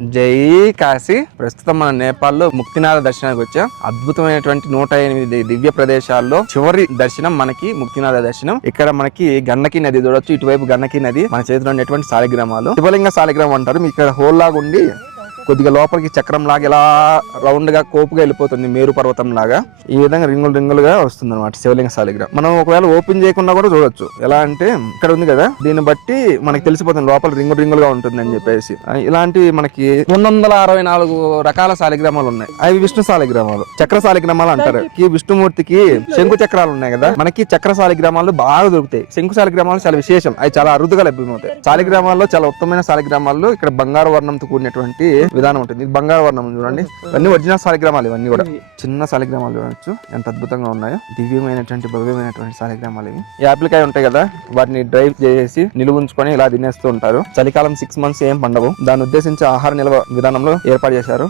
జై కాశీ. ప్రస్తుతం మన నేపాల్లో ముక్తినాథ దర్శనానికి వచ్చాం. అద్భుతమైనటువంటి నూట ఎనిమిది దివ్య ప్రదేశాల్లో చివరి దర్శనం మనకి ముక్తినాథ దర్శనం. ఇక్కడ మనకి గండకి నది చూడొచ్చు. ఇటువైపు గండకి నది మన చేతిలో ఉన్నటువంటి సాలిగ్రామాలు. శివలింగ సాలిగ్రామం అంటారు. ఇక్కడ హోల్ లాగా ఉండి కొద్దిగా లోపలికి చక్రం లాగా ఇలా రౌండ్గా కోపుగా వెళ్ళిపోతుంది మేరు పర్వతం లాగా ఈ విధంగా రింగులు రింగులుగా వస్తుంది అనమాట శివలింగ సాలిగ్రామం. మనం ఒకవేళ ఓపెన్ చేయకుండా కూడా చూడొచ్చు. ఎలా అంటే ఇక్కడ ఉంది కదా దీన్ని బట్టి మనకి తెలిసిపోతుంది లోపల రింగులు రింగులుగా ఉంటుంది అని చెప్పేసి ఇలాంటి మనకి రెండు వందల అరవై నాలుగు రకాల సాలిగ్రామాలు ఉన్నాయి. అవి విష్ణు సాలిగ్రామాలు. చక్ర సాలిగ్రామాలు అంటారు. ఈ విష్ణుమూర్తికి శంకు చక్రాలు ఉన్నాయి కదా మనకి చక్ర సాలిగ్రామాలు బాగా దొరుకుతాయి. శంకు సాలిగ్రామాలు చాలా విశేషం. అవి చాలా అరుదుగా లభ్యమవుతాయి. సాలిగ్రామాల్లో చాలా ఉత్తమమైన సాలిగ్రామాల్లో ఇక్కడ బంగారు వర్ణంతో కూడినటువంటి విధానం ఉంటుంది. ఇది బంగారు వర్ణం చూడండి. ఇవన్నీ ఒరిజినల్ సాలిగ్రామాలు ఇవన్నీ కూడా. చిన్న సాలిగ్రామాలు చూడొచ్చు. ఎంత అద్భుతంగా ఉన్నాయో. దివ్యమైనటువంటి భవ్యమైనటువంటి సాలిగ్రామాలు ఇవి. ఈ యాప్లికాయ ఉంటాయి కదా వాటిని డ్రైవ్ చేసి నిలువ ఉంచుకొని ఇలా తినేస్తూ ఉంటారు. చలికాలం సిక్స్ మంత్స్ ఏం పండవు. దాన్ని ఉద్దేశించి ఆహార నిల్వ విధానంలో ఏర్పాటు చేశారు.